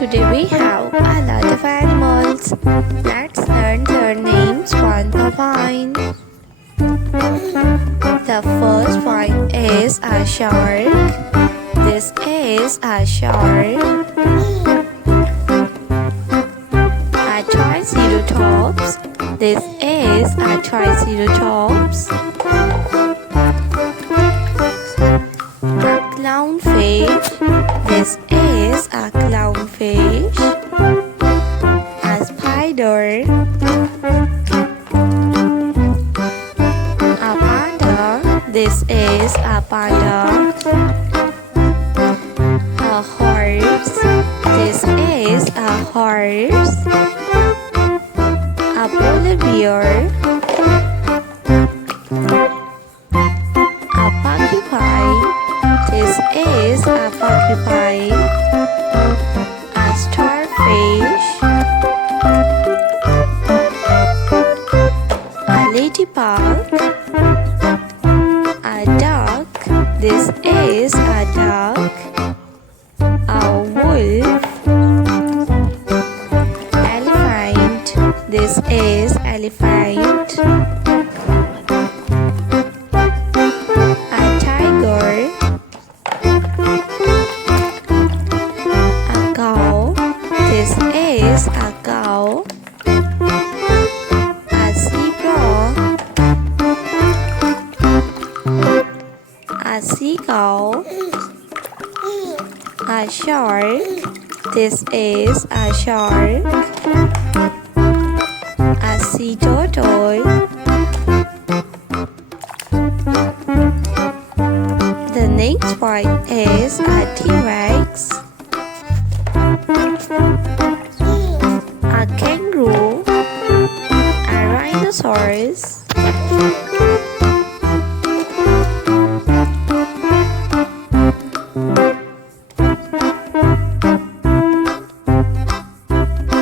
Today we have a lot of animals. Let's learn their names one by one. The first one is a shark. This is a shark. A triceratops. This is a triceratops. A clownfish. This is a clownfish. A spider. A panda. This is a panda. A horse. This is a horse. A polar bear. A porcupine. This is a porcupine. A starfish. A ladybug. A duck. This is a duck. A wolf. Elephant. This is elephant. A tiger. A cow. This is a cow. A zebra. A seagull. A shark. This is a shark. A sea turtle. The next one is a T-Rex.